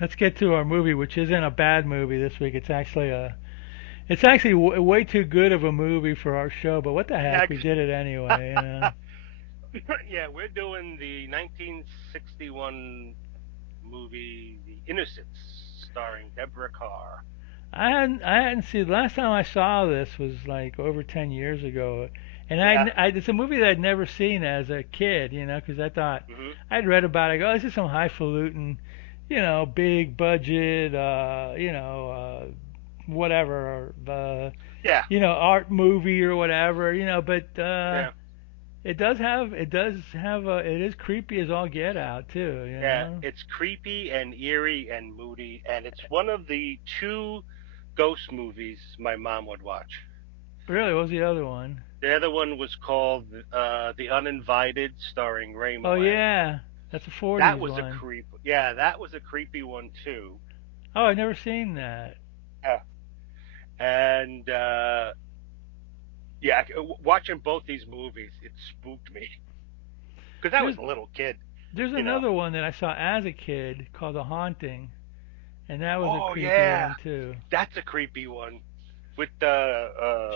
let's get to our movie, which isn't a bad movie this week. It's actually way too good of a movie for our show. But what the Yeah, heck, we did it anyway. yeah, we're doing the 1961 movie The Innocents, starring Deborah Kerr. I hadn't seen. The last time I saw this was like over 10 years ago, and Yeah. it's a movie that I'd never seen as a kid. Because I thought Hmm. I'd read about it. I go, oh, this is some highfalutin, big budget, whatever, Yeah. art movie or whatever. But Yeah. it is creepy as all get out too. Yeah. It's creepy and eerie and moody, and it's one of the two ghost movies my mom would watch. Really, what was the other one? The other one was called The Uninvited, starring Ray Oh Milland. yeah, that's a That 40s was a one. creep. Yeah, that was a creepy one too. Oh, I've never seen that. Yeah. And yeah, watching both these movies, it spooked me because I was There's a little kid, there's you know. another one that I saw as a kid called The Haunting, and that was a Oh creepy yeah, one too. that's a creepy one with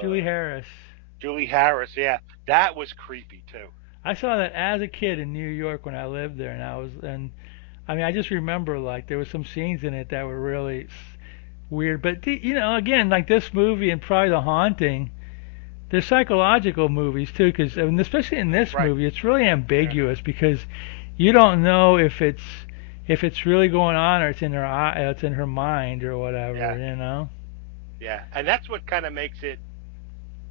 Julie Harris. Julie Harris. Yeah, that was creepy too. I saw that as a kid in New York when I lived there, and I mean I just remember like there was some scenes in it that were really weird. But again, like this movie and probably The Haunting, they're psychological movies too, because I mean, especially in this Right. movie, it's really Yeah. ambiguous because you don't know if it's really going on or it's in her eye, it's in her mind or Yeah. whatever. Yeah. And that's what kind of makes it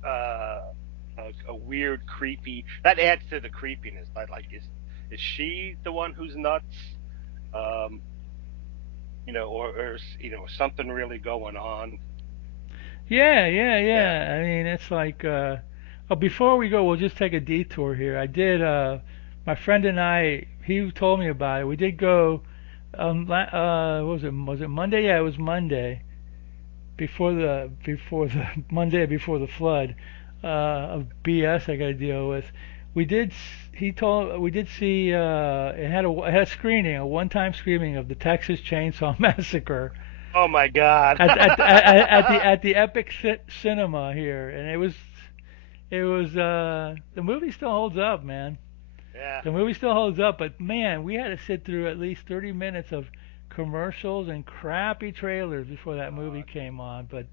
a weird, creepy. That adds to the creepiness. Like, is she the one who's nuts? Um, or something really going on. Yeah, yeah, Yeah. yeah. I mean, it's like, oh, before we go, we'll just take a detour here. My friend and I, he told me about it. We did go, what was it? Was it Monday? Yeah, it was Monday before the Monday before the flood of BS I got to deal with. We did. He told we did see. It had a screening, a one-time screening of the Texas Chainsaw Massacre Oh my God. at the Epic Cinema here, and it was the movie still holds up, man. Yeah. The movie still holds up, but man, we had to sit through at least 30 minutes of commercials and crappy trailers before that movie God. came on. But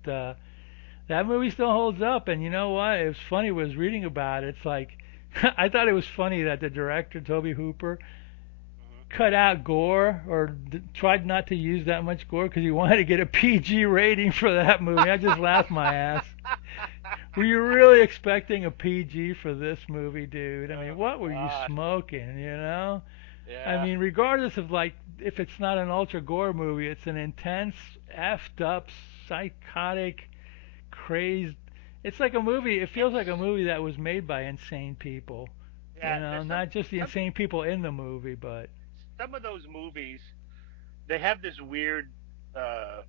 that movie still holds up, and you know what? It was funny. Was reading about it. It's like I thought it was funny that the director Toby Hooper Hmm. cut out gore or tried not to use that much gore because he wanted to get a PG rating for that movie. I just laughed my ass. Were you really expecting a PG for this movie, dude? I mean, Oh what were you God. smoking? I Yeah. mean, regardless of like if it's not an ultra gore movie, it's an intense, effed up, psychotic, crazed. It's like a movie. It feels like a It's movie that was made by insane people. yeah. There's Not just the some insane people in the movie, but some of those movies. They have this weird uh,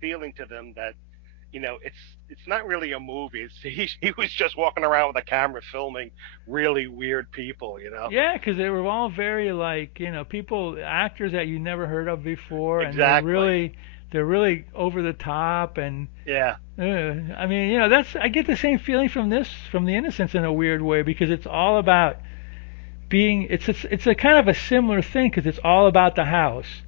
feeling to them that it's not really a movie. He was just walking around with a camera filming really weird people. yeah, because they were all very like people, actors that you never heard of before, and they're Exactly. really they're really over the top and Yeah. I mean, that's I get the same feeling from The Innocents in a weird way because it's all about being it's a kind of a similar thing because it's all about the house.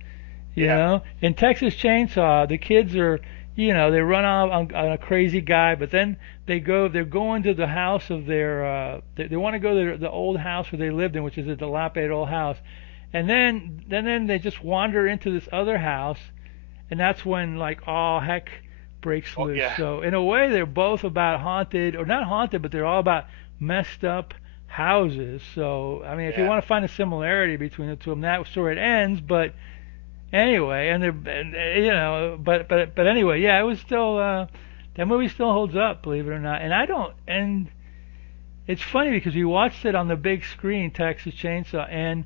Yeah. In Texas Chainsaw, the kids are they run off on a crazy guy, but then they're going to the house of they want to go to the old house where they lived in, which is a dilapidated old house, and then they just wander into this other house, and that's when like all heck breaks Oh loose. yeah. So in a way, they're both about haunted or not haunted, but they're all about messed up houses. So I mean, if you Yeah. want to find a similarity between the two of them, that's where it ends. But anyway, but anyway, yeah, it was still that movie still holds up, believe it or not. And I don't, and it's funny because we watched it on the big screen, Texas Chainsaw, and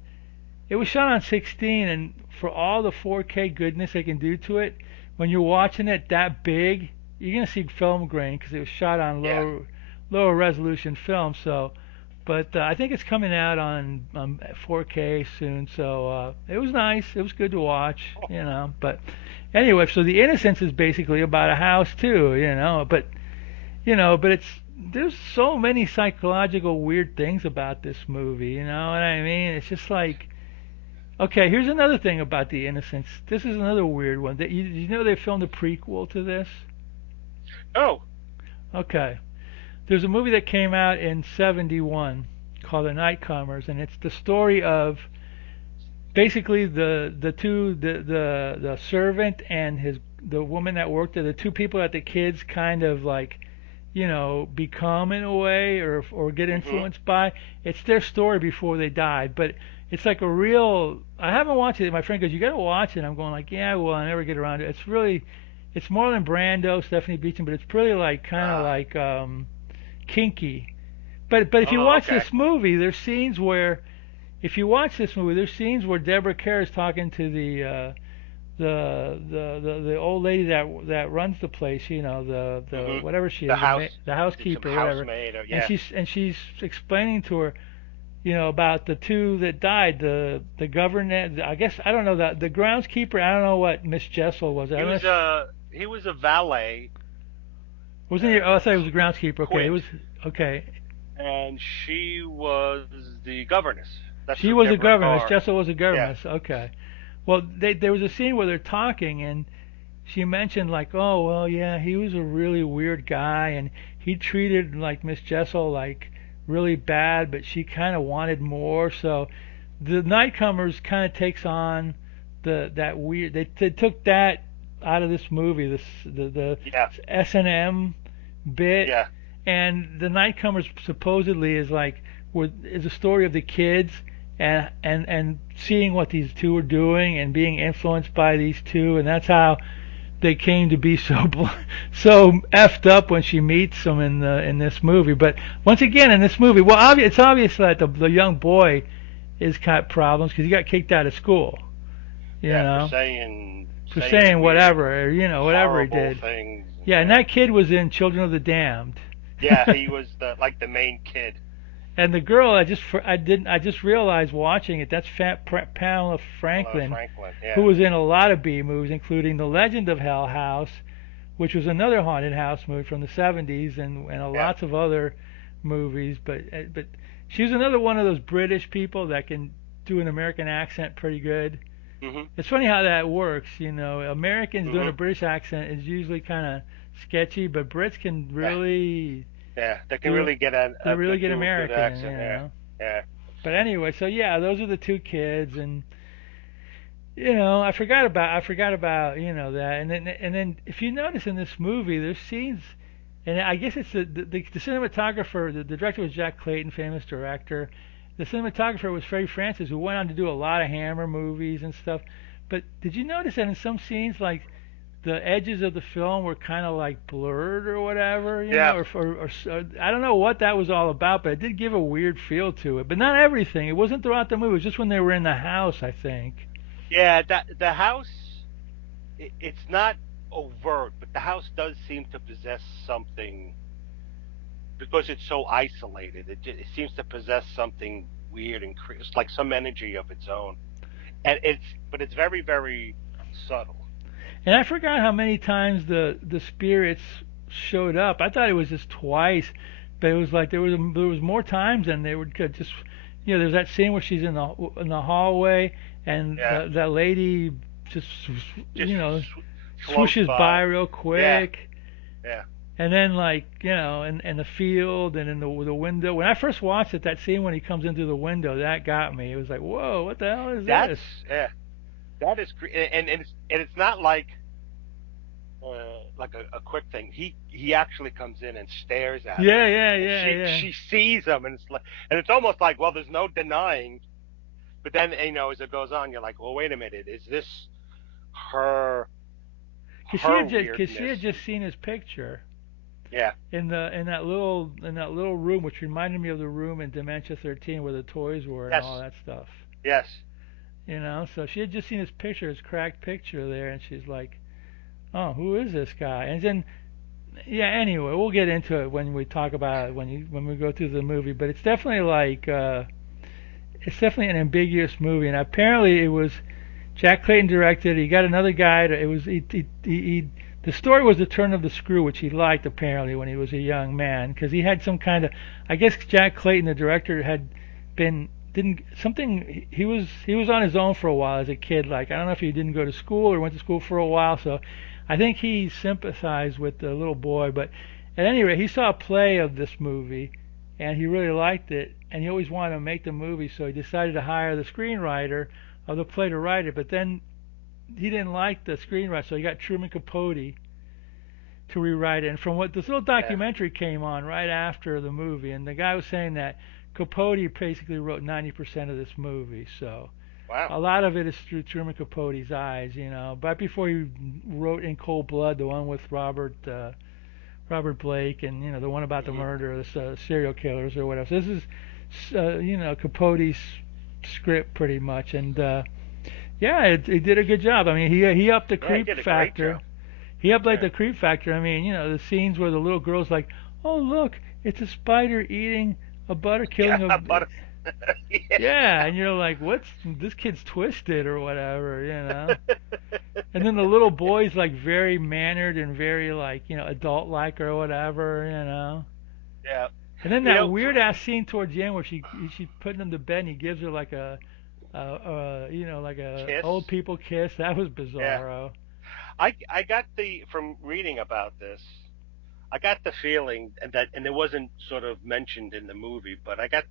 it was shot on 16, and for all the 4K goodness they can do to it, when you're watching it that big, you're gonna see film grain because it was shot on Yeah. lower resolution film. So But I think it's coming out on 4K soon, so it was nice. It was good to watch, you know. But anyway, so The Innocents is basically about a house too, you know. But it's there's so many psychological weird things about this movie, you know what I mean? It's just like, okay, here's another thing about The Innocents. This is another weird one. You know they filmed a prequel to this? Oh. Okay. There's a movie that came out in '71 called The Nightcomers, and it's the story of basically the servant and the woman that worked there, the two people that the kids kind of like, become in a way or get Mhm. influenced by. It's their story before they died, but it's like a real. I haven't watched it. My friend goes, "You got to watch it." I'm going like, "Yeah, well, I never get around to it." It's really, it's more than Brando, Stephanie Beacham, but it's pretty like kind of Ah. like kinky. But if you Oh, watch okay. this movie, there's scenes where if you watch this movie, there's scenes where Deborah Kerr is talking to the old lady that runs the place, the Mhm. whatever she The is, house. the It's some housekeeper, whatever, housemaid. Or, and yeah. she's explaining to her, about the two that died, the governess, I guess I don't know the groundskeeper, I don't know what Miss Jessel was. I He don't know. was he was a valet. Wasn't he? Oh, I thought it was the Qu- groundskeeper. Okay, it Quint, was okay. and she was the governess. That's She who was a Deborah governess. Carr. Jessel was a Yeah. governess. Okay. Well, there was a scene where they're talking, and she mentioned like, oh well, yeah, he was a really weird guy, and he treated like Miss Jessel like really bad, but she kind of wanted more. So the Nightcomers kind of takes on that weird. They took that out of this movie, the Yeah. S&M bit, Yeah. and the Nightcomers supposedly is a story of the kids and seeing what these two are doing and being influenced by these two, and that's how they came to be so effed up when she meets them in this movie. But once again, in this movie, well, it's obvious that the young boy is got problems because he got kicked out of school, you Yeah. For know, for saying saying weird, whatever, or, whatever he horrible did. things. Yeah, and Yeah. that kid was in Children of the Damned. Yeah. He was the main kid. And the girl, I just realized watching it. That's Pamela Hello, Franklin, Franklin. who Yeah. was in a lot of B movies, including The Legend of Hell House, which was another haunted house movie from the '70s, and Yeah. lots of other movies. But she's another one of those British people that can do an American accent pretty good. Mhm. It's funny how that works. Americans doing a Mhm. British accent is usually kind of sketchy, but Brits can Yeah. really Yeah. They can do really get they really get do a good American, accent. Yeah. Yeah. But anyway, so yeah, those are the two kids, and I forgot about that, and then if you notice in this movie, there's scenes, and I guess it's the cinematographer, the director was Jack Clayton, famous director. The cinematographer was Freddie Francis, who went on to do a lot of Hammer movies and stuff. But did you notice that in some scenes, like the edges of the film were kind of like blurred or whatever, Yeah. or I don't know what that was all about, but it did give a weird feel to it. But not everything. It wasn't throughout the movie. It was just when they were in the house, I think. Yeah. That the house. It's not overt, but the house does seem to possess something because it's so isolated. It seems to possess something weird and it's like some energy of its own, and it's very very subtle. And I forgot how many times the spirits showed up. I thought it was just twice, but it was like there was more times than they would could just. There's that scene where she's in the hallway, and Yeah. that lady just Just floats swooshes by by. real Yeah. quick. Yeah. And then like in the field and in the window. When I first watched it, that scene when he comes into the window, that got me. It was like, whoa, what the hell is That's this? yeah. That is and it's not like a quick thing. He actually comes in and stares at Yeah, her, yeah, and yeah, yeah. she sees him, and it's almost like, well, there's no denying. But then as it goes on, you're like, well, wait a minute, is this her her Cause she weirdness? had just seen his picture Yeah. in that little room, which reminded me of the room in Dementia 13 where the toys were and Yes. all that stuff. Yes. So she had just seen his picture, his cracked picture there, and she's like, "Oh, who is this guy?" And then yeah. Anyway, we'll get into it when we talk about it when we go through the movie. But it's definitely like it's definitely an ambiguous movie, and apparently it was Jack Clayton directed. He got another guy. It was the story was the turn of the screw, which he liked apparently when he was a young man, because he had some kind of. I guess Jack Clayton, the director, had been didn't something. He was on his own for a while as a kid. Like I don't know if he didn't go to school or went to school for a while. So I think he sympathized with the little boy. But at any rate, he saw a play of this movie, and he really liked it. And he always wanted to make the movie, so he decided to hire the screenwriter of the play to write it. But then he didn't like the screenwriter, so he got Truman Capote to rewrite it. And from what this little Yeah. documentary came on right after the movie, and the guy was saying that Capote basically wrote 90% of this movie. So Wow. a lot of it is through Truman Capote's eyes, Right before he wrote In Cold Blood, the one with Robert Blake, and the one about the Hmm. murder, the serial killers or whatever. So this is Capote's script pretty much, and yeah, it did a good job. I mean, he upped the Yeah, he creep did a great factor. job. He upped like Yeah. the creep factor. I mean, the scenes where the little girl's like, "Oh look, it's a spider eating a butter, Yeah, killing a." but yeah. Yeah, and you're like, "What's this kid's twisted or whatever?" And then the little boy's like very mannered and very like adult like or whatever. Yeah. And then You that know, weird ass scene towards the end where she's putting him to bed and he gives her like like a Kiss. old people kiss. That was Yeah. bizarro. I got the from reading about this. I got the feeling, and it wasn't sort of mentioned in the movie, but I got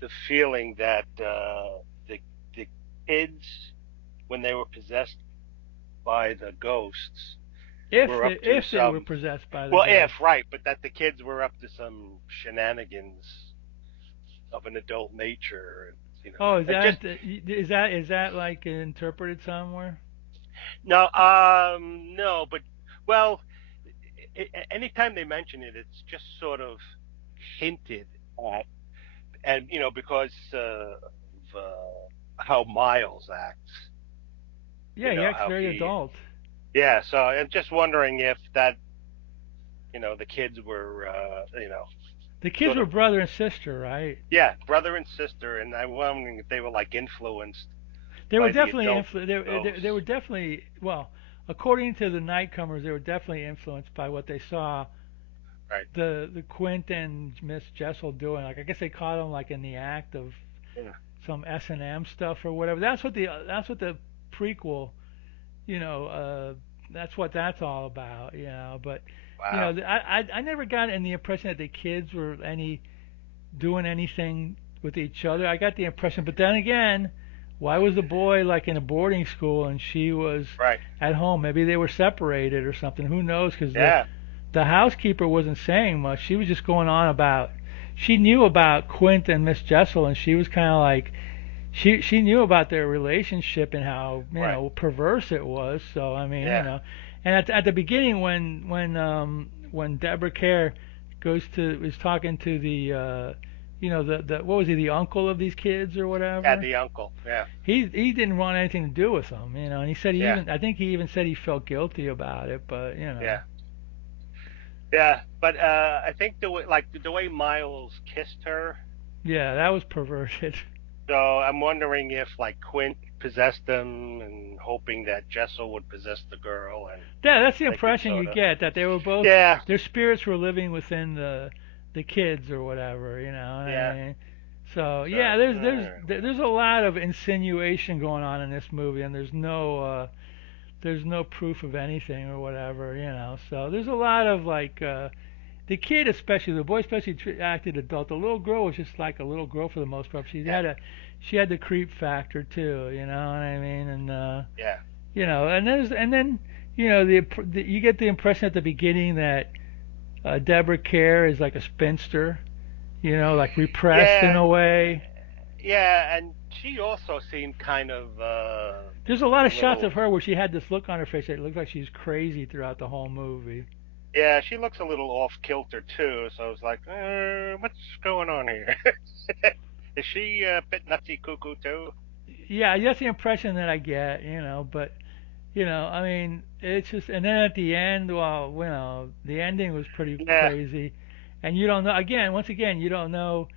the feeling that the kids, when they were possessed by the ghosts, If were up they to if they were some. possessed by the Well, if ghost. right, but that the kids were up to some shenanigans of an adult nature, Oh, is and just that is that like interpreted somewhere? no, no, but well, anytime they mention it, it's just sort of hinted at, and because of how Miles acts, Yeah, he acts how very he, adult. yeah. So I'm just wondering if that, the kids were, The kids sort were of, brother and sister, right? yeah, brother and sister, and I'm wondering if they were like influenced They were by the definitely adult they were ghosts. definitely well, according to the nightcomers, they were definitely influenced by what they saw Right. the Quint and Miss Jessel doing. Like I guess they caught them like in the act of Yeah. some S&M stuff or whatever. That's what the prequel, you know, uh that's what that's all about. But Wow. I never got the impression that the kids were doing anything with each other. I got the impression, but then again, why was the boy like in a boarding school and she was Right. at home? Maybe they were separated or something. Who knows? Because Yeah. the housekeeper wasn't saying much. She was just going on about. She knew about Quint and Miss Jessel, and she was kind of like she knew about their relationship and how Right. perverse it was. So I mean, Yeah. and at the beginning when Deborah Kerr is talking to the the what was he, the uncle of these kids or Yeah. whatever. The uncle. Yeah. He didn't want anything to do with them, and he said Yeah. I think he even said he felt guilty about it, but Yeah. Yeah. But I think the way Miles kissed her. yeah, that was perverted. So I'm wondering if like Quint possessed them and hoping that Jessel would possess the girl and Yeah, that's the they could impression you sort of. get, that they were both Yeah. their spirits were living within the kids or whatever, Yeah. And so So. yeah, there's a lot of insinuation going on in this movie, and there's no proof of anything or whatever. So there's a lot of like the kid, especially the boy, especially acted adult. The little girl was just like a little girl for the most part. Yeah. She had the creep factor too. You know what I mean? And Yeah. and then you get the impression at the beginning that Deborah Kerr is like a spinster, like repressed in Yeah. a way. Yeah. And she also seemed kind of There's a lot a of shots little. of her where she had this look on her face that it looked like she's crazy throughout the whole movie. Yeah, she looks a little off kilter too. So I was like, what's going on here? Is she a bit nutty cuckoo too? Yeah, that's the impression that I get, but I mean, it's just, and then at the end, well, the ending was pretty Yeah, crazy, and you don't know. Again, once again, you don't know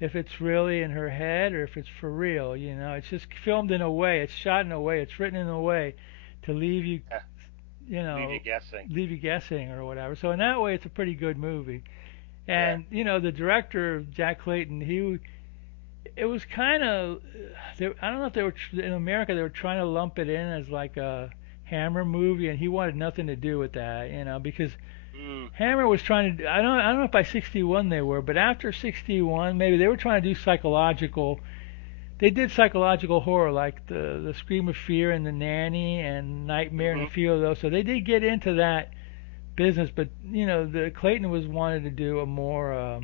if it's really in her head or if it's for real. It's just filmed in a way, it's shot in a way, it's written in a way to leave you, yeah. you Leave you know, guessing. leave you guessing or whatever. So in that way, it's a pretty good movie. Yeah. And the director Jack Clayton, it was kind of, I don't know if they were in America they were trying to lump it in as like a Hammer movie, and he wanted nothing to do with that, because Mm, Hammer was trying to. I don't know if by '61 they were, but after '61 maybe they were trying to do psychological. They did psychological horror like the Scream of Fear and the Nanny and Nightmare and a mhm. few of those. So they did get into that business, but the Clayton was wanted to do a more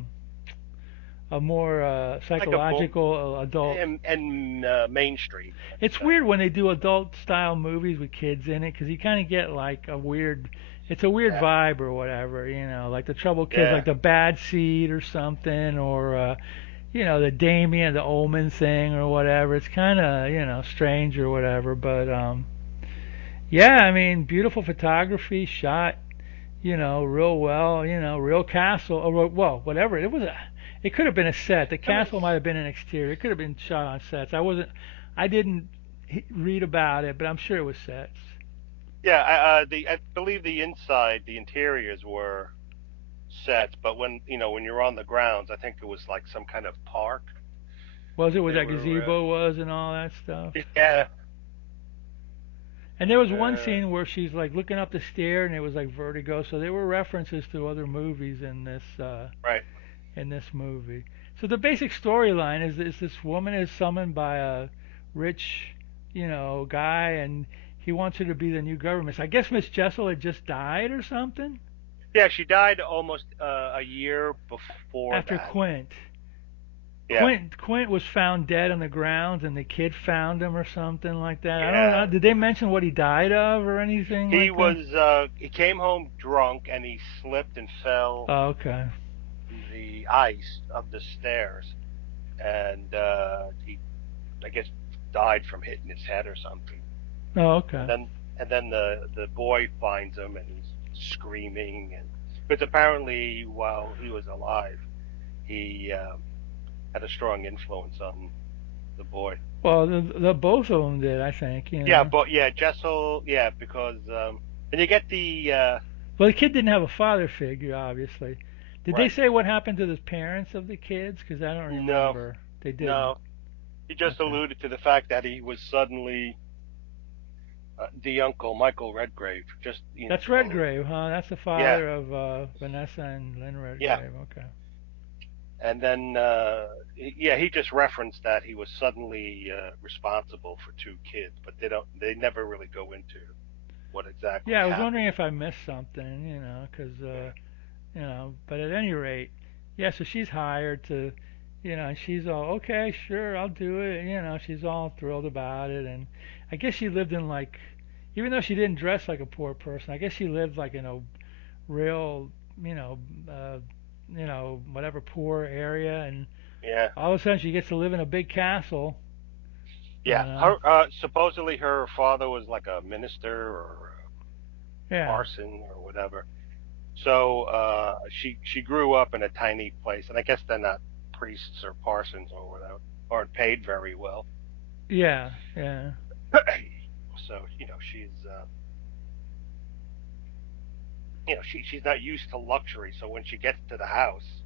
Like a more psychological adult. and mainstream. It's Let's say. weird when they do adult style movies with kids in it because you kind of get like it's a weird Yeah. vibe or whatever, like the Trouble Kids, Yeah. like the Bad Seed or something, or the Damien, the Omen thing or whatever. It's kind of strange or whatever, but yeah, I mean, beautiful photography, shot real well, real castle, or well, whatever. It could have been a set. The It was. castle might have been an exterior. It could have been shot on sets. I didn't read about it, but I'm sure it was sets. Yeah. I believe the inside, the interiors were sets, but when you're on the grounds, I think it was like some kind of park. Was it where They that were. gazebo was and all that stuff? Yeah. And there was one Uh, scene where she's like looking up the stair, and it was like vertigo. So there were references to other movies right. in this movie. So the basic storyline is this woman is summoned by a rich, guy, and he wants her to be the new governess. I guess Miss Jessel had just died or something Yeah, she died almost a year before after that. Quint. Yeah. Quint was found dead on the grounds, and the kid found him or something like that. I don't know. Yeah. Did they mention what he died of or anything He like that? was he came home drunk and he slipped and fell Oh, okay. in the ice of the stairs and he I guess died from hitting his head or something. Oh, And okay. then the boy finds him and he's screaming and because apparently while he was alive he had a strong influence on the boy. Well, the both of them did, I think. Yeah, but yeah, Jessel, yeah, because and you get the Well, the kid didn't have a father figure, obviously. Did they right. say what happened to the parents of the kids? Because I don't No, remember. They didn't. no. He just Okay. alluded to the fact that he was suddenly the uncle Michael Redgrave. Just That's totally. Redgrave, huh? That's the Yeah, father of Vanessa and Lynn yeah. Redgrave. Okay. And then yeah, he just referenced that he was suddenly responsible for two kids, but they never really go into what exactly Yeah, I was happened. wondering if I missed something, because Yeah, but at any rate, yeah. So she's hired to, and she's all okay, sure, I'll do it. She's all thrilled about it, and I guess she lived in like, even though she didn't dress like a poor person, I guess she lived like in a real, you know, uh, whatever poor area, and yeah, all of a sudden she gets to live in a big castle, you yeah. know. Her supposedly her father was like a minister or a Yeah, parson or whatever. So she grew up in a tiny place, and I guess they're not priests or parsons or whatever, aren't paid very well. yeah, yeah. So she's she's not used to luxury. So when she gets to the house,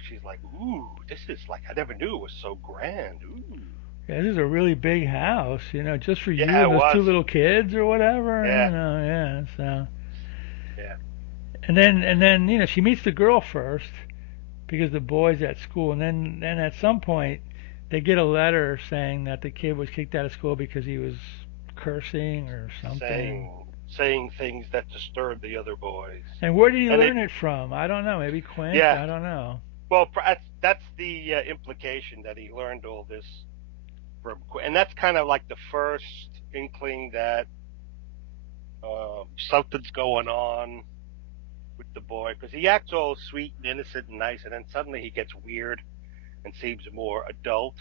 she's like, "Ooh, this is like I never knew it was so grand." Ooh, Yeah, this is a really big house, just for you yeah, and it those two was. little kids or whatever, Yeah, yeah. So, yeah, and then she meets the girl first because the boy's at school, and then at some point they get a letter saying that the kid was kicked out of school because he was cursing or something. saying things that disturb the other boys, And where did he and it learn it from? I don't know. Maybe Quint. yeah. I don't know. Well, that's the implication that he learned all this from, and that's kind of like the first inkling that something's going on with the boy because he acts all sweet and innocent and nice, and then suddenly he gets weird and seems more adult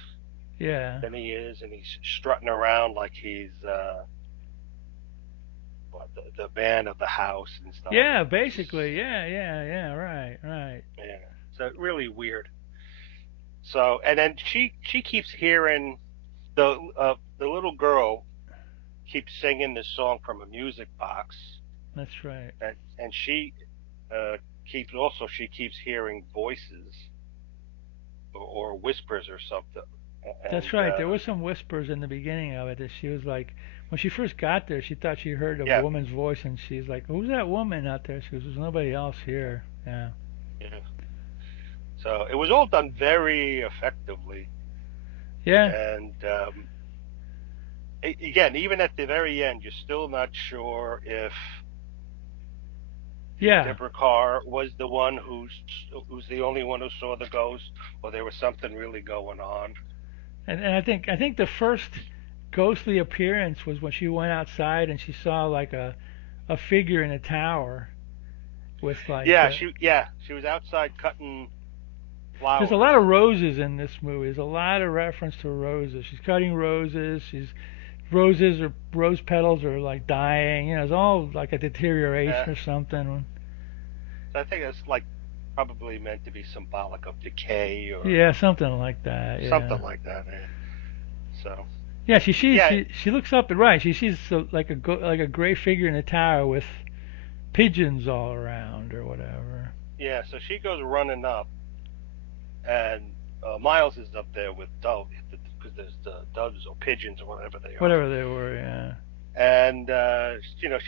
Yeah. than he is, and he's strutting around like he's the man of the house and stuff, Yeah, and basically. Yeah, yeah, yeah. Right, right. yeah, so really weird. So and then she keeps hearing the little girl keeps singing this song from a music box, That's right. and uh, she keeps hearing voices or whispers or something, That's and right. There was some whispers in the beginning of it that she was like, when she first got there, she thought she heard a yeah, woman's voice, and she's like, "Who's that woman out there?" She goes, "There's nobody else here." Yeah. yeah. So it was all done very effectively, Yeah. and again, even at the very end, you're still not sure if Yeah. Deborah Kerr was the one who's the only one who saw the ghost, or there was something really going on. And I think the first ghostly appearance was when she went outside and she saw like a figure in a tower with like She was outside cutting there's a flowers. lot of roses in this movie. There's a lot of reference to roses. She's cutting roses. She's roses or rose petals are like dying. You know, it's all like a Yeah, deterioration or something. so I think it's like probably meant to be symbolic of decay or Yeah, something like that. Yeah. something like that. Yeah. So Yeah, she sees yeah, she looks up and right. She sees like like a gray figure in a tower with pigeons all around or whatever. yeah. So she goes running up, and Miles is up there with dove because there's the doves or pigeons or whatever they are. Whatever they were, yeah. And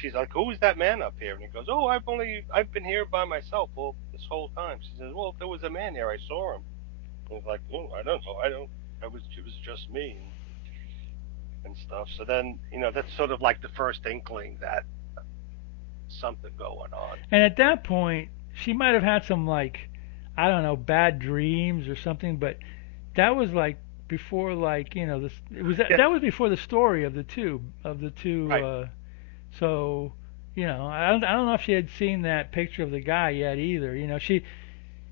she's like, "Who is that man up here?" And he goes, "Oh, I've been here by myself all this whole time." She says, "Well, if there was a man here, I saw him." And he's like, "Oh, I don't know. I don't. It was just me and stuff." So then, that's sort of like the first inkling that something going on. And at that point, she might have had some like I don't know, bad dreams or something, but that was like before like, this it was Yeah, that was before the story of the two right. so, I don't know if she had seen that picture of the guy yet either.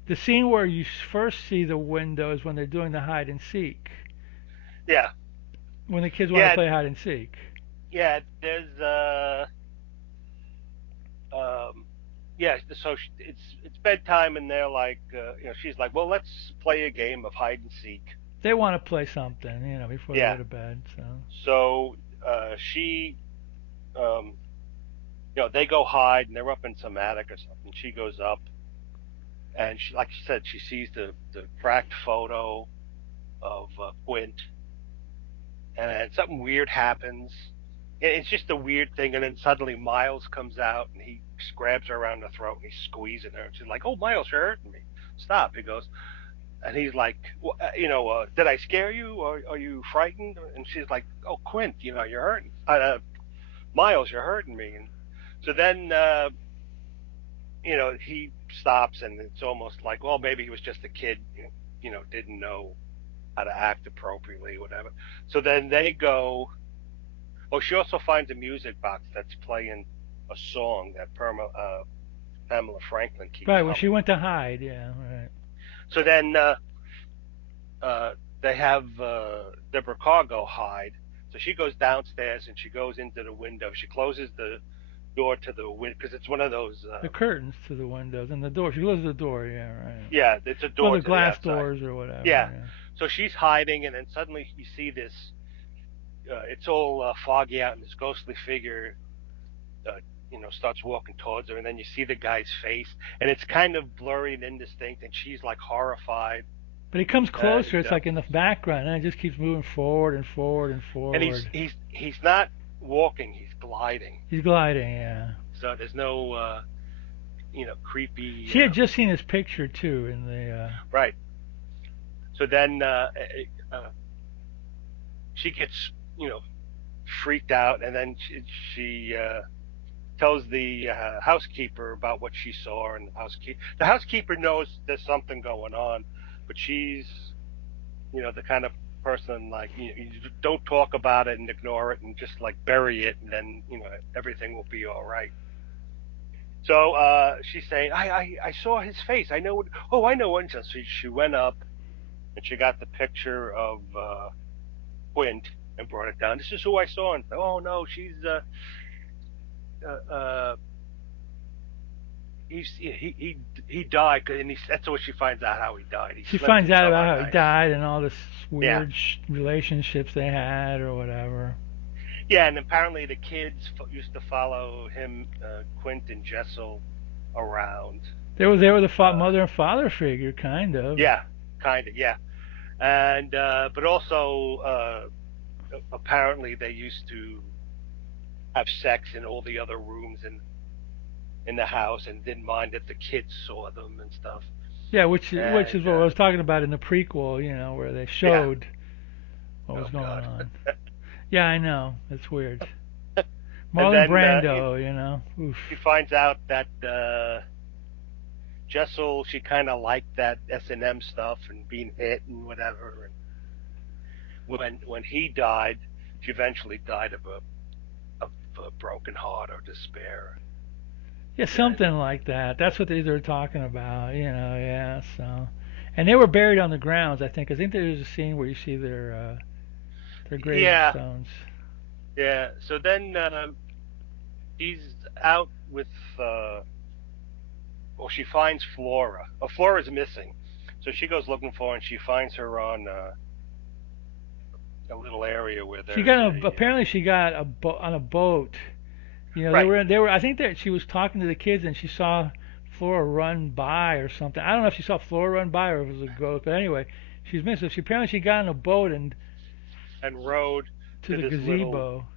The scene where you first see the window is when they're doing the hide and seek. Yeah, When the kids want to yeah, play hide and seek. yeah. There's um, yeah. So it's bedtime, and they're like, she's like, "Well, let's play a game of hide and seek." They want to play something, before they go Yeah. to bed, so. So she um, they go hide and they're up in some attic or something. She goes up and she, like she said, she sees the cracked photo of Quint, and then something weird happens. It's just a weird thing, and then suddenly Miles comes out and he grabs her around the throat and he's squeezing her, and she's like, "Oh, Miles, you're hurting me. Stop!" He goes, and he's like, well, "Did I scare you? Or are you frightened?" And she's like, "Oh, Quint, you're hurting. Miles, you're hurting me." And so then he stops, and it's almost like, well, maybe he was just a kid, didn't know how to act appropriately, whatever. So then they go. Oh, she also finds a music box that's playing a song that Pamela Franklin keeps Right, when she humming. went to hide, yeah, right. So then uh, they have Deborah Kerr go hide. So she goes downstairs and she goes into the window. She closes the door to the window because it's one of those. The curtains to the windows and the door. She closes the door, yeah, right. Yeah, it's a Well, door the to the glass outside. doors or whatever, Yeah. yeah. So she's hiding, and then suddenly you see this. It's all foggy out, and this ghostly figure, starts walking towards her, and then you see the guy's face, and it's kind of blurry and indistinct, and she's like horrified, But he comes and closer. It's like in the background, and it just keeps moving forward and forward and and he's forward. he's he's not walking, he's gliding. He's gliding, yeah. So there's no creepy She had just seen his picture too in the. right. So then she gets freaked out, and then she tells the housekeeper about what she saw, and the housekeeper knows there's something going on, but she's the kind of person like you don't talk about it and ignore it and just like bury it, and then everything will be all right. So she's saying, I saw his face. I know what. Oh, I know what. So she went up and she got the picture of Quint and brought it down. This is who I saw. And oh no, uh, he died, and that's what she finds out how he died. He She slipped finds and out fell about on how he ice. died and all this Yeah, weird relationships they had or whatever. yeah, and apparently the kids used to follow him, Quint and Jessel, around. They were the Uh, mother and father figure, kind of. yeah, kind of, yeah, and but also apparently they used to have sex in all the other rooms in the house and didn't mind if the kids saw them and stuff. Yeah, which And is what I was talking about in the prequel, where they yeah, showed what was oh going god. on. Yeah, I know. It's weird. And Marlon then Brando. Oof. she finds out that Jessel, she kind of liked that S&M stuff and being hit and whatever. And when he died, she eventually died of a broken heart or despair. Yeah, And something like that. That's what they were talking about. Yeah. So, and they were buried on the grounds. I think there's a scene where you see their yeah, gravestones. yeah. So then he's out with, well, she finds Flora. Oh, Flora's missing. So she goes looking for her, and she finds her on a little area where She there's got a apparently she got on a boat. They right. were. I think that she was talking to the kids and she saw Flora run by or something. I don't know if she saw Flora run by or if it was a ghost, but anyway, she's missing. She apparently she got on a boat and And rode to to the this little gazebo.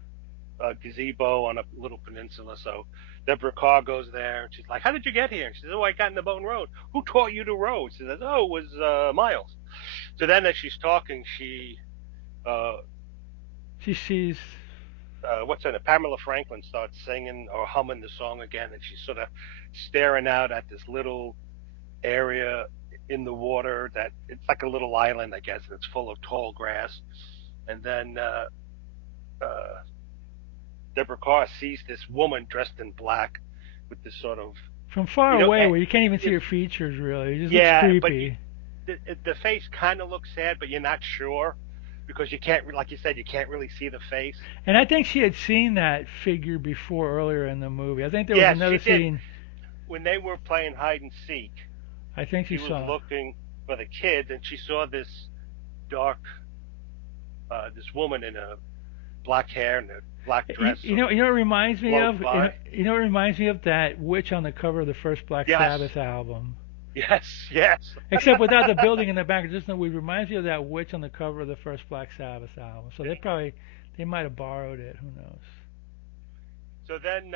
gazebo on a little peninsula. So Deborah Kerr goes there, and she's like, "How did you get here?" And she says, "Oh, I got in the boat and rode." "Who taught you to row?" She says, "Oh, it was Miles." So then, as she's talking, she uh, She sees. what's her name? Pamela Franklin starts singing or humming the song again, and she's sort of staring out at this little area in the water that it's like a little island, I guess, and it's full of tall grass. And then uh, Deborah Kerr sees this woman dressed in black with this sort of, From far you know, away, where you can't even see if her features really, it just looks yeah, but creepy. the face kind of looks sad, but you're not sure because you can't, like you said, you can't really see the face. And I think she had seen that figure before earlier in the movie. I think there was Yes, another she did. scene. When they were playing hide and seek, I think she she was saw. looking for the kids, and she saw this dark, this woman in a black hair and a black dress You sort know, of what it reminds me float of. by. What it reminds me of that witch on the cover of the first Black Yes, Sabbath album. yes, yes. Except without the building in the back, just it reminds me of that witch on the cover of the first Black Sabbath album. So they might have borrowed it. Who knows? So then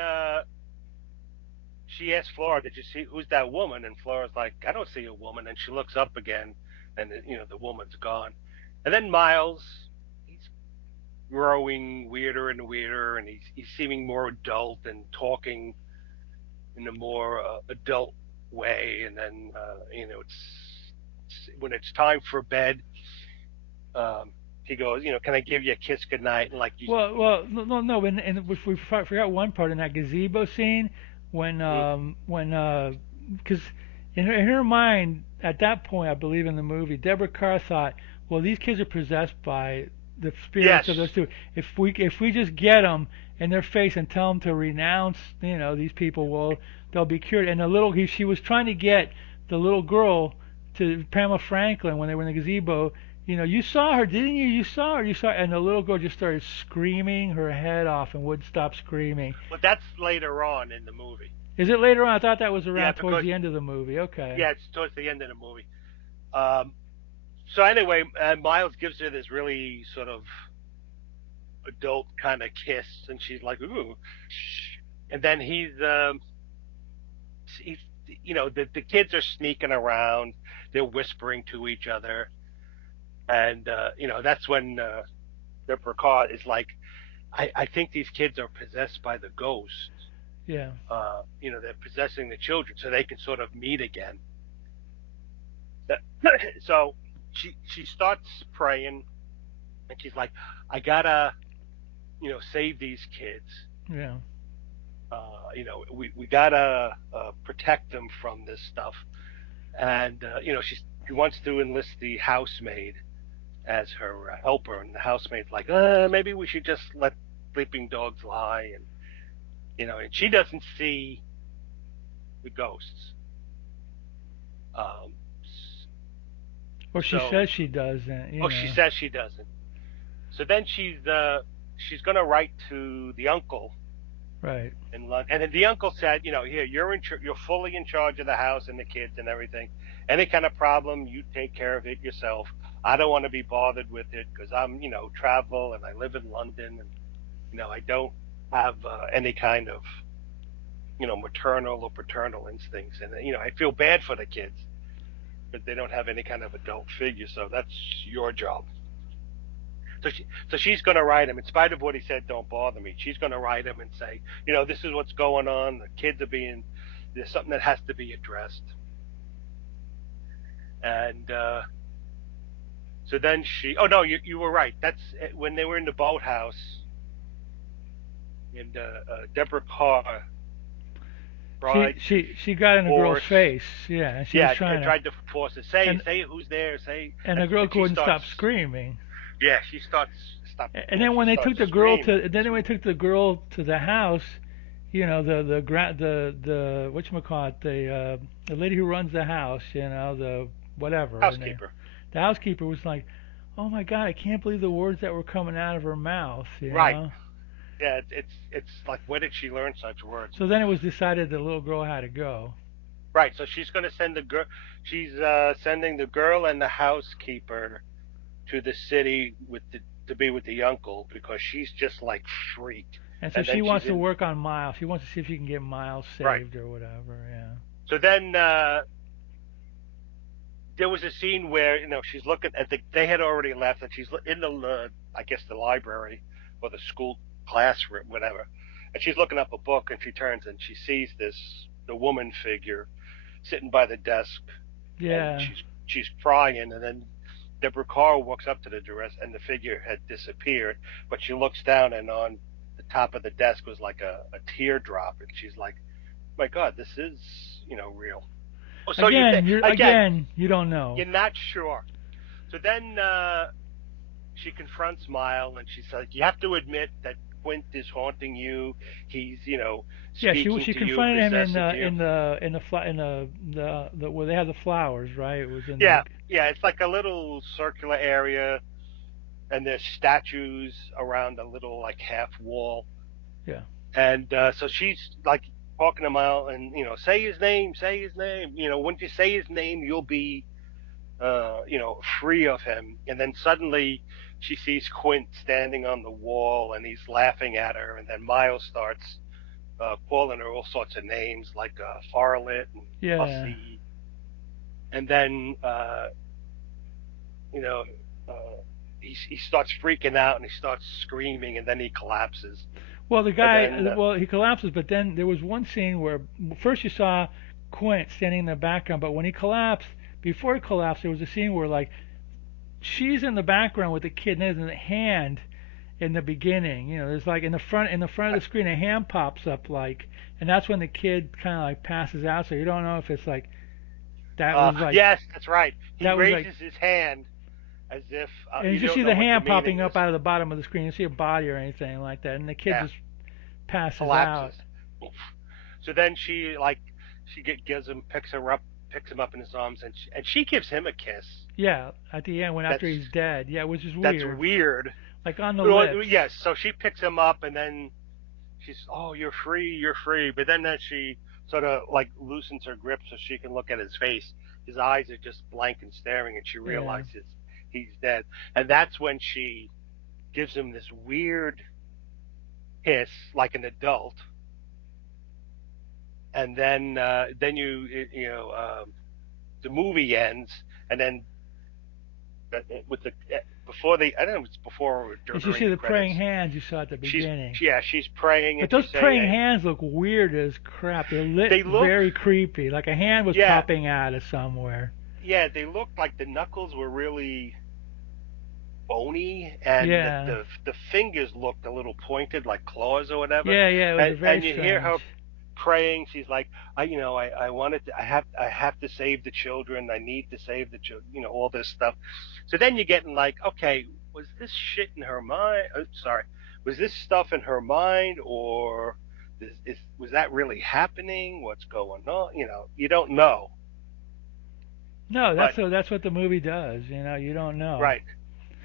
she asked Flora, "Did you see who's that woman?" And Flora's like, "I don't see a woman." And she looks up again, and the woman's gone. And then Miles, he's growing weirder and weirder, and he's seeming more adult and talking in a more adult way. And then it's when it's time for bed, he goes, "Can I give you a kiss goodnight?" And like you, No. And we forgot one part in that gazebo scene when because in her mind at that point, I believe in the movie, Deborah Kerr thought, well, these kids are possessed by the spirits yes, of those two. If we just get them in their face and tell them to renounce, these people, well, they'll be cured. And she was trying to get the little girl to Pamela Franklin when they were in the gazebo. You saw her, didn't you? You saw her. You saw her. And the little girl just started screaming her head off and wouldn't stop screaming. but that's later on in the movie. Is it later on? I thought that was Yeah, around towards because the end of the movie. Okay. yeah, it's towards the end of the movie. Um, so anyway, Miles gives her this really sort of adult kind of kiss, and she's like, "Ooh," and then he's the kids are sneaking around, they're whispering to each other, and that's when Deborah Kerr is like, I think these kids are possessed by the ghost. Yeah. They're possessing the children so they can sort of meet again. So she starts praying, and she's like, I gotta save these kids. Yeah. We gotta protect them from this stuff. And she wants to enlist the housemaid as her helper, and the housemaid's like, maybe we should just let sleeping dogs lie. And and she doesn't see the ghosts. Um, Or she so, says she doesn't, you oh, she know. says she doesn't. So then she's going to write to the uncle Right. in London, and then the uncle said, here you're fully in charge of the house and the kids and everything. Any kind of problem, you take care of it yourself. I don't want to be bothered with it because I'm, travel and I live in London, and I don't have any kind of, maternal or paternal instincts, and I feel bad for the kids because they don't have any kind of adult figure. So that's your job. So she's going to write him, in spite of what he said. Don't bother me. She's going to write him and say, this is what's going on. The kids are being. There's something that has to be addressed. And so then she. Oh no, you were right. That's when they were in the boathouse, and Deborah Kerr She tried to she she got in the girl's force. face, yeah, and she was Yeah, trying to, tried to force it. Say and say who's there. Say, and and, the girl and she couldn't starts. stop screaming. Yeah, she starts. Stop. And then She when they starts took the girl screaming. to, then when they took the girl to the house, the whatchamacallit, the lady who runs the house, the whatever her name, Housekeeper. the housekeeper was like, "Oh my God, I can't believe the words that were coming out of her mouth," you Right. know. Yeah, it's like, where did she learn such words? So then it was decided the little girl had to go. Right. So she's going to send the girl. She's sending the girl and the housekeeper to the city to be with the uncle because she's just like freaked. And so And she then she's wants to in. work on Miles. She wants to see if she can get Miles Right. saved or whatever. Yeah. So then there was a scene where she's looking at they had already left, and she's in the I guess the library or the school classroom, whatever, and she's looking up a book, and she turns and she sees the woman figure sitting by the desk, and Yeah. she's crying, and then Deborah Kerr walks up to the dress, and the figure had disappeared, but she looks down, and on the top of the desk was like a teardrop, and she's like, "My God, this is real." Oh, so you think again? Again, you don't know. You're not sure. So then she confronts Mile, and she's like, "You have to admit that Quint is haunting you. He's, Yeah, speaking she to you, confronted him in possessing the you." where they have the flowers, right? It was in Yeah, the yeah. It's like a little circular area, and there's statues around a little like half wall. yeah. And so she's like talking to Mile, and say his name, say his name. Once you say his name, you'll be free of him. And then suddenly she sees Quint standing on the wall, and he's laughing at her. And then Miles starts calling her all sorts of names like Farlet and Yeah. Pussy. And then, you know, uh, he starts freaking out, and he starts screaming, and then he collapses. Well, the And guy, then, well, he collapses, but then there was one scene where first you saw Quint standing in the background, but when he collapsed, before he collapsed, there was a scene where like she's in the background with the kid, and there's a hand in the beginning. There's like in the front of the screen, a hand pops up, like, and that's when the kid kind of like passes out. So you don't know if it's like that was like yes, that's right. He that was like, raises his hand as if and you you just don't see know the what the hand meaning popping is. up out of the bottom of the screen. You see a body or anything like that, and the kid Yeah, just passes collapses. out. So then gives him, picks him up in his arms, and she gives him a kiss. Yeah, at the end when after That's he's dead. Yeah, which is that's weird. weird. Like on the Well, lips. yes. So she picks him up, and then she's, "Oh, you're free, you're free." But then she sort of like loosens her grip so she can look at his face. His eyes are just blank and staring, and she Yeah. realizes he's dead. And that's when she gives him this weird kiss, like an adult. And then the movie ends, and then with the before the I don't know if it's before or And you during see the the praying credits. hands you saw at the She's beginning. yeah, she's praying, But and those she's saying, praying "Hey, hands look weird as crap. They're lit they look very creepy. Like a hand was yeah, popping out of somewhere. yeah, they look like the knuckles were really bony, and Yeah. the fingers looked a little pointed, like claws or whatever." Yeah, it was very And you hear strange. her praying. She's like, I wanted to, I have to save the children. I need to save the children. All this stuff. So then you're getting like, okay, was this shit in her mind? Oh, sorry, was this stuff in her mind, or Was that really happening? What's going on? You don't know. No, But that's what the movie does. You don't know. right,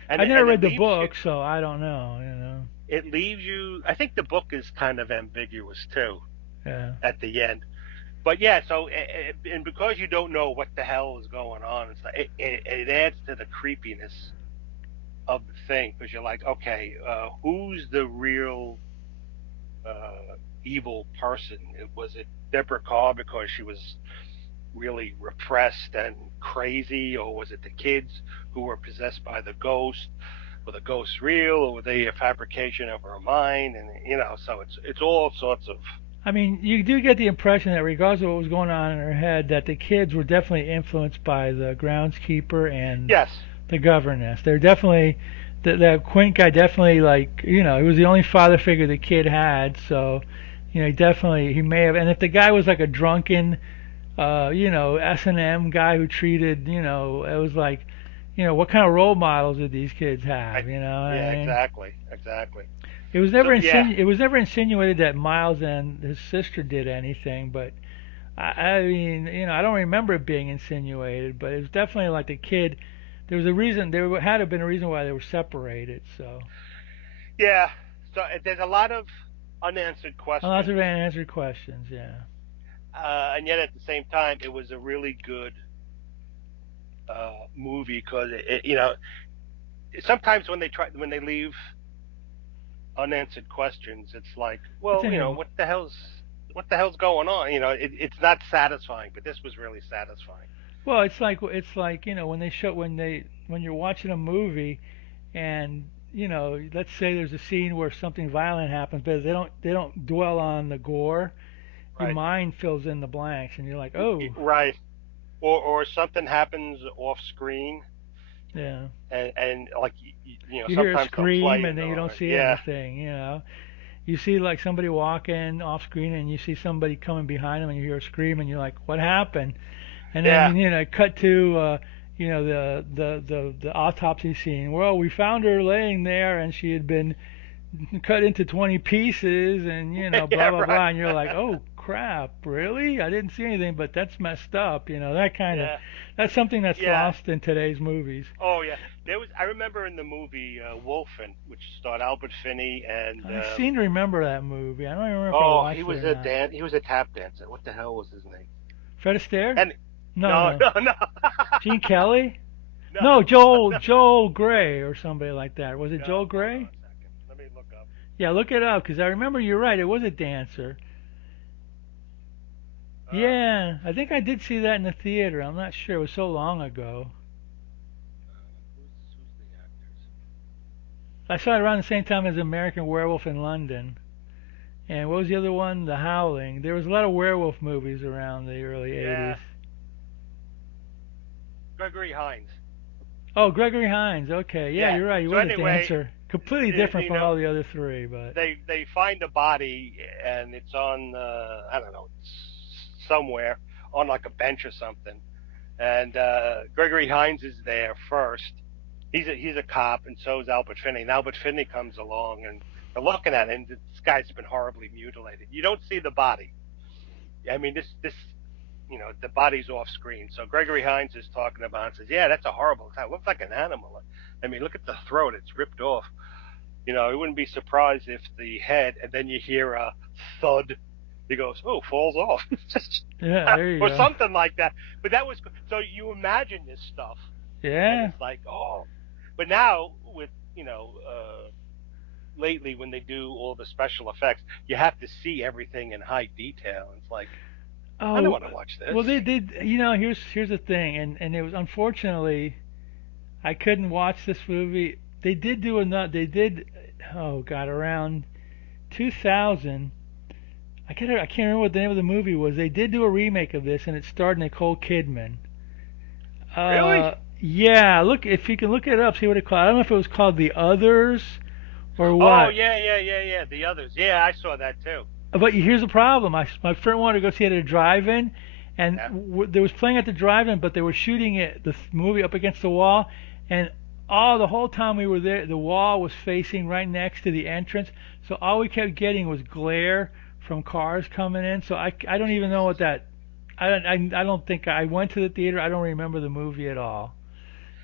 and I never it read the leaves you. book, so I don't know. It leaves you. I think the book is kind of ambiguous too Yeah. at the end. But yeah, so and because you don't know what the hell is going on, it adds to the creepiness of the thing because you're like, okay, who's the real evil person? Was it Deborah Kerr because she was really repressed and crazy, or was it the kids who were possessed by the ghost? Were the ghosts real, or were they a fabrication of her mind? And so it's all sorts of I mean, you do get the impression that regardless of what was going on in her head, that the kids were definitely influenced by the groundskeeper and yes, the governess. They're definitely the Quint guy definitely like he was the only father figure the kid had, so he may have. And if the guy was like a drunken S&M guy who treated it was like what kind of role models did these kids I, have? You know what I yeah, mean? exactly. Never So yeah, it was never insinuated that Miles and his sister did anything, but I mean, I don't remember it being insinuated, but it was definitely like the kid. There was a reason. There had to have been a reason why they were separated. So, yeah. So there's a lot of unanswered lots of questions, unanswered questions. Yeah. and yet at the same time, it was a really good movie because sometimes when they leave unanswered questions, it's like, It's well, in your. what the hell's going on? It's not satisfying, but this was really satisfying. Well, it's like when they show when you're watching a movie and let's say there's a scene where something violent happens, but they don't dwell on the gore. Your Right. mind fills in the blanks, and you're like, oh, Right. Or something happens off screen, yeah. and like You hear a sometimes they'll scream, play and in then you don't the see yeah anything. You see like somebody walking off screen, and you see somebody coming behind them, and you hear a scream, and you're like, what happened? And then yeah cut to the autopsy scene. Well, we found her laying there, and she had been cut into 20 pieces, and blah yeah blah right blah, and you're like, oh crap, really? I didn't see anything, but that's messed up. That kind of yeah that's something that's yeah lost in today's movies. oh yeah I remember in the movie Wolfen, which starred Albert Finney and I seem to remember that movie. I don't even remember if I he watched it was or not. he was a tap dancer. What the hell was his name? Fred Astaire? And No, no no. no no Gene Kelly? no No, Joel no Joel Gray or somebody like that. Was it Joel no hold on Gray? a second, let me look up. Yeah, look it up because I remember you're right. It was a dancer. uh Yeah, I think I did see that in the theater. I'm not sure. It was so long ago. who's the actors? I saw it around the same time as American Werewolf in London. And what was the other one? The Howling. There was a lot of werewolf movies around the early Yeah, 80s. Gregory Hines. Oh, Gregory Hines. Okay, yeah, Yeah. you're right. He So was a anyway, dancer. Completely y- different you from know, all the other three, but they find a body and it's on I don't know somewhere on like a bench or something, and Gregory Hines is there first. He's a cop, and so is Albert Finney. And Albert Finney comes along, and they're looking at him. This guy's been horribly mutilated. You don't see the body. I mean, this the body's off screen. So Gregory Hines is talking about it and says, yeah, that's a horrible attack. It looks like an animal. I mean, look at the throat; it's ripped off. You wouldn't be surprised if the head, and then you hear a thud. He goes, "Oh, falls off," yeah, there you or go. something like that. But that was so you imagine this stuff, and Yeah. it's like, oh. But now with lately when they do all the special effects, you have to see everything in high detail. It's like I don't Oh, want to watch this. well, they did. Here's the thing, and it was unfortunately I couldn't watch this movie. They did do another. They did. Oh God, around 2000. I can't remember what the name of the movie was. They did do a remake of this, and it starred Nicole Kidman. Really? Yeah. Look, if you can look it up, see what it called. I don't know if it was called The Others or Oh what. yeah. The others. Yeah, I saw that too. But here's the problem. My friend wanted to go see it at a drive-in, and Yeah. they was playing at the drive-in, but they were shooting the movie up against the wall, and the whole time we were there, the wall was facing right next to the entrance, so all we kept getting was glare from cars coming in. So I don't even know what that. I don't think I went to the theater. I don't remember the movie at all.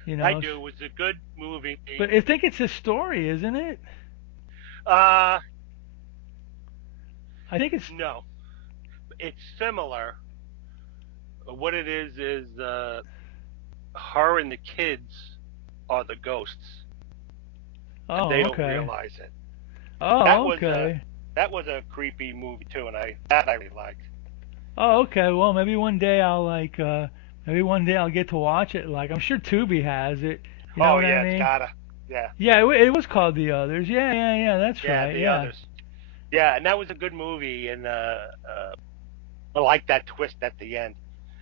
You I know. do. It was a good movie. But I think it's a story, isn't it? Uh, I think it's. no, it's similar. What it is her and the kids are the ghosts, and they Oh, don't okay. realize it. That Oh, was a okay. that was a creepy movie too, and I really liked. Oh, okay. Well, maybe one day I'll maybe one day I'll get to watch it. Like, I'm sure Tubi has it. You know Oh what I yeah, it's mean? gotta. Yeah, Yeah, it was called The Others. Yeah, yeah, yeah. That's yeah, right. the Yeah. others. Yeah, and that was a good movie, and I like that twist at the end.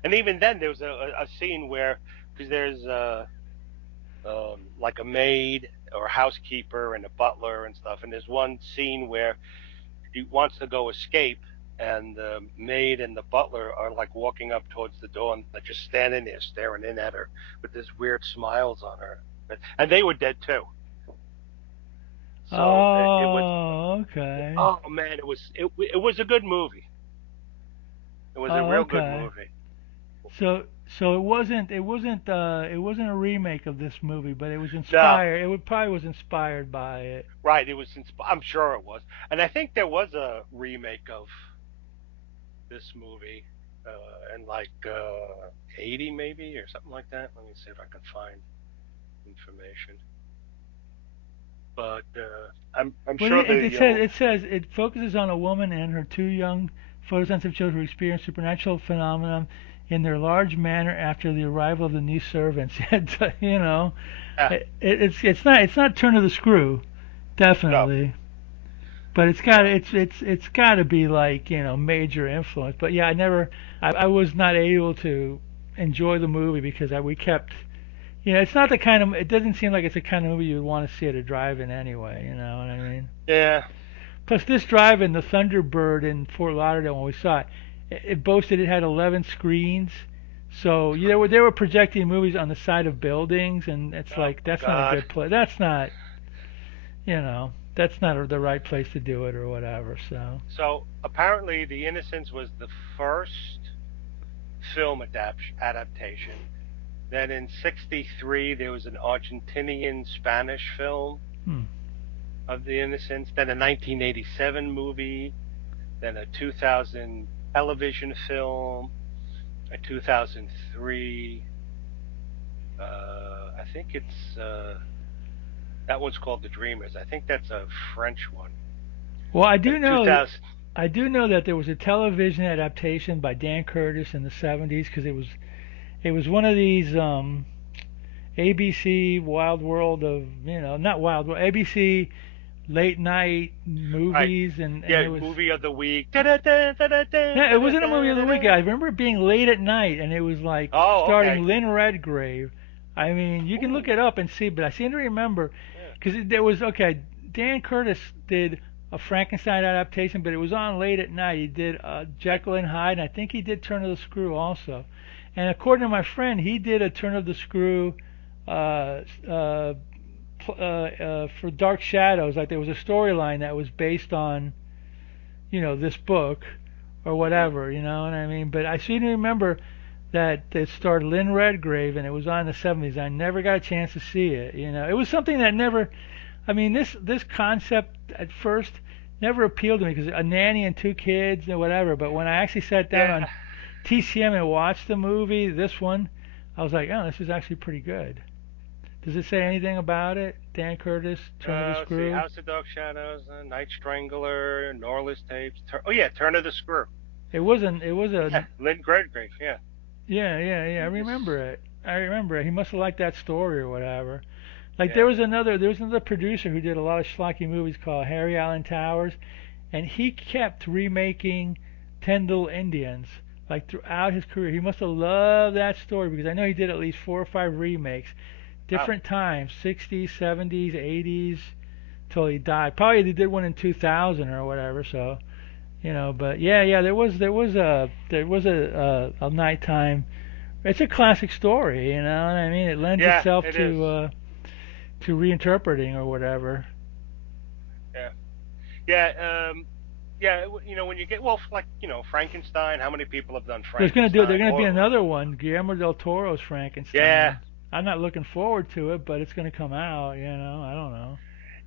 And even then, there was a scene where because there's like a maid or a housekeeper and a butler and stuff, and there's one scene where he wants to go escape, and the maid and the butler are like walking up towards the door, and they're just standing there staring in at her with this weird smiles on her, and they were dead too. So it was, Oh, okay. oh man, it was a good movie. It was a Oh, real good okay. movie. So it wasn't a remake of this movie, but it was No, inspired. It would probably was inspired by it. right, it was. I'm sure it was, and I think there was a remake of this movie in like '80 maybe or something like that. Let me see if I can find information. But I'm Well, sure the it says it focuses on a woman and her two young photosensitive children who experience supernatural phenomenon in their large manor after the arrival of the new servants. You know, yeah, it's not Turn of the Screw, no, definitely, but no, it's got to be like major influence. But yeah, I was not able to enjoy the movie because we kept it's not the kind of it doesn't seem like it's the kind of movie you would want to see at a drive-in anyway. You know what I mean? yeah, Plus, this drive-in, the Thunderbird in Fort Lauderdale, when we saw it, it boasted it had 11 screens. So they were projecting movies on the side of buildings, and it's oh like that's not a God. good place. That's not the right place to do it or whatever. So. So apparently, The Innocents was the first film adaptation. Then in '63 there was an Argentinian Spanish film Hmm. of The Innocents. Then a 1987 movie. Then a 2000 television film. A 2003. I think it's that one's called The Dreamers. I think that's a French one. Well, And 2000. I do know that there was a television adaptation by Dan Curtis in the 70s because it was one of these ABC Wild World of not Wild World ABC late night Right. movies and Yeah, it was movie of the week. no, it wasn't a movie of the week. I remember it being late at night and it was like Oh, okay. starring Lynn Redgrave. I mean, you can look Ooh. it up and see, but I seem to remember Yeah. because there was okay. Dan Curtis did a Frankenstein adaptation, but it was on late at night. He did Okay. Jekyll and Hyde, and I think he did Turn of the Screw also. And according to my friend, he did a Turn of the Screw uh, uh, for Dark Shadows. Like there was a storyline that was based on this book or Mhm. whatever. You know what I mean? But I seem to remember that it starred Lynn Redgrave and it was on in the 70s. I never got a chance to see it. It was something that never. I mean, this concept at first never appealed to me because a nanny and two kids and whatever. But when I actually sat down Yeah. on TCM and watched the movie, this one, I was like, oh, this is actually pretty good. Does it say Yeah. anything about it? Dan Curtis, Turn of the Let's see. Screw. House of Dark Shadows, Night Strangler, Norless Tapes. Oh yeah, Turn of the Screw. It wasn't. It was a. Yeah, Lynn Redgrave. Yeah. Yeah, yeah, yeah. I Yes. remember it. I remember it. He must have liked that story or whatever. Like Yeah. there was another producer who did a lot of schlocky movies called Harry Allen Towers, and he kept remaking Ten Little Indians like throughout his career. He must have loved that story because I know he did at least 4 or 5 remakes, Wow. different times, 60s, 70s, 80s, till he died. Probably they did one in 2000 or whatever. So but yeah, yeah, there was a nighttime. It's a classic story, you know what I mean? It lends Yeah, itself it is. to reinterpreting or whatever. Yeah. Yeah. yeah, when you get well, like Frankenstein. How many people have done They're Frankenstein? gonna be Or another one, Guillermo del Toro's yeah, Frankenstein. I'm not looking forward to it, but it's gonna come out. I don't know.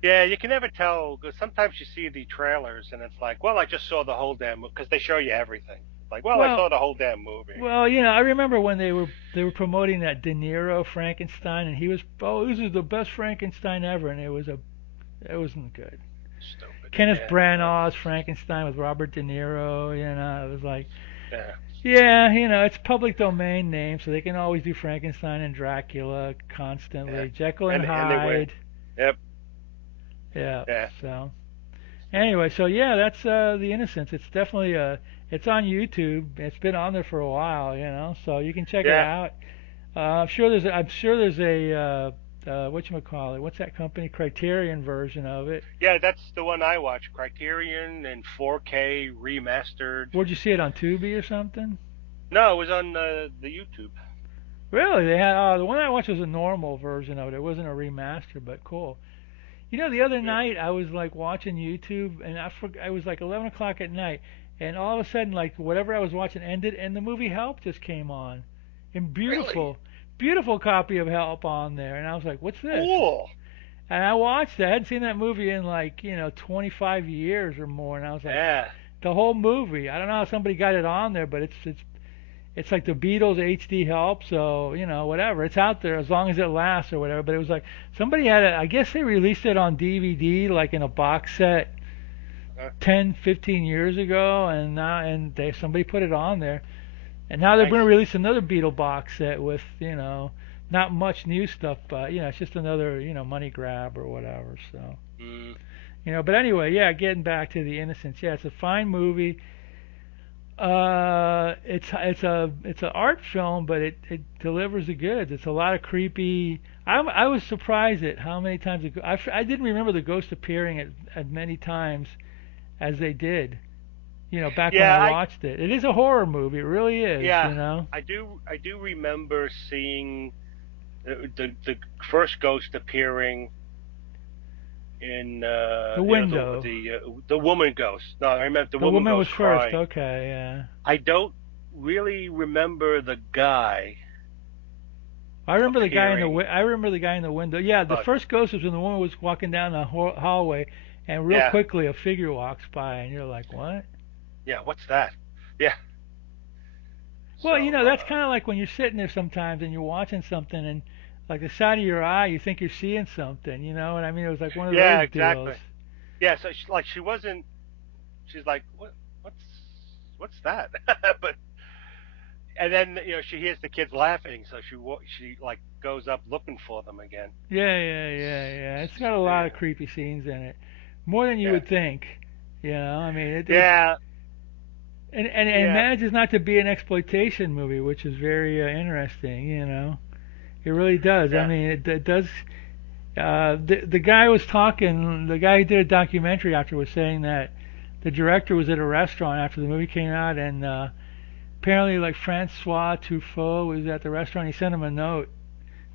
yeah. You can never tell because sometimes you see the trailers and it's like, well, I just saw the whole damn because they show you everything. Like, well, I Well, saw the whole damn movie. I remember when they were promoting that De Niro Frankenstein, and he was, oh, this is the best Frankenstein ever, and it wasn't good. Stupid. Kenneth Yeah, Branagh's Frankenstein with Robert De Niro, it was like, yeah. yeah, it's public domain name, so they can always do Frankenstein and Dracula Yeah. constantly. Jekyll and And they win. Hyde, Yep. yeah. Yeah. So Yeah. anyway, so yeah, that's The Innocents. It's definitely it's on YouTube. It's been on there for a while, so you can check it Yeah. out. I'm sure there's a whatchamacallit, what's that company? Criterion version of it. Yeah, that's the one I watched. Criterion in 4K remastered. Where'd you see it, on Tubi or something? No, it was on the YouTube. Really? They had the one I watched was a normal version of it. It wasn't a remaster, but cool. The other Yeah. night I was like watching YouTube, and I was like 11 o'clock at night, and all of a sudden, like, whatever I was watching ended, and the movie Help just came on, and Really? beautiful copy of Help on there, and I was like, what's this? Cool. And I watched it. I hadn't seen that movie in, like, 25 years or more, and I was like, Yeah. the whole movie. I don't know how somebody got it on there, but it's like the Beatles HD Help, so whatever. It's out there as long as it lasts or whatever. But it was like somebody had it. I guess they released it on DVD, like in a box set, Uh, 10, 15 years ago, and they somebody put it on there. And now they're nice. going to release another Beatle box set with not much new stuff, but it's just another money grab or whatever. So Mm, but anyway, yeah, getting back to The Innocents, yeah, it's a fine movie. It's an art film, but it delivers the goods. It's a lot of creepy. I was surprised at how many times I didn't remember the ghost appearing at many times as they did. Back when yeah. I watched it. It is a horror movie. It really is. Yeah. I do remember seeing the first ghost appearing in The window. the woman ghost. No, I remember the The woman woman was ghost first. crying. Okay, yeah. I don't really remember the guy appearing. I remember the guy in the window. Yeah, the But first ghost was when the woman was walking down the hallway, and real yeah, quickly a figure walks by, and you're like, what? yeah. What's that? Yeah. Well, So that's kind of like when you're sitting there sometimes and you're watching something, and like the side of your eye, you think you're seeing something. You know what I mean? It was like one of yeah, those deals. exactly. Yeah. So she wasn't. She's like, what's what's that? But and then she hears the kids laughing, so she like goes up looking for them again. Yeah. It's got a lot Yeah. of creepy scenes in it, more than you Yeah. would think. I mean, it Yeah. and it Yeah. manages not to be an exploitation movie, which is very interesting. It really does. I Yeah. mean, it does. The guy was talking. The guy who did a documentary after was saying that the director was at a restaurant after the movie came out, and apparently, like, Francois Truffaut was at the restaurant. He sent him a note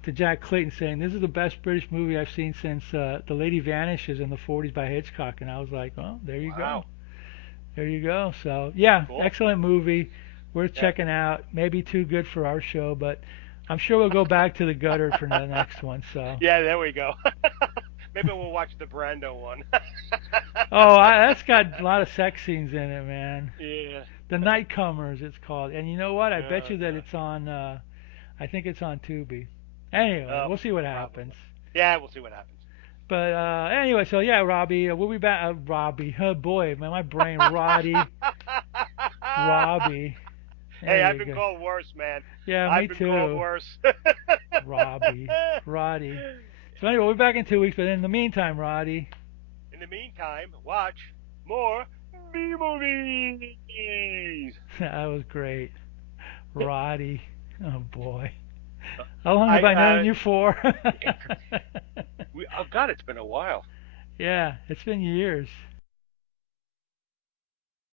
to Jack Clayton saying, "This is the best British movie I've seen since The Lady Vanishes in the '40s by Hitchcock." And I was like, "Well, there you go, Wow. there you go." So yeah, Cool. excellent movie, worth Yeah. checking out. Maybe too good for our show, but I'm sure we'll go back to the gutter for the next one. So. Yeah. There we go. Maybe we'll watch the Brando one. Oh, that's got a lot of sex scenes in it, man. Yeah. The Nightcomers, it's called. And you know what? I bet Oh you that God. it's on. I think it's on Tubi. Anyway, we'll see what happens. Probably. Yeah. We'll see what happens. But anyway, so yeah, Robbie, we'll be back. Robbie, oh boy, man, my brain, Roddy, Robbie. There Hey, I've you been go. called worse, man. Yeah, me I've been called too. worse. Robbie, Roddy. So anyway, we'll be back in 2 weeks. But in the meantime, Roddy, In the meantime, watch more B movies. that was great, Roddy. Oh boy, how long I have I known you for? oh God, it's been a while. Yeah, it's been years.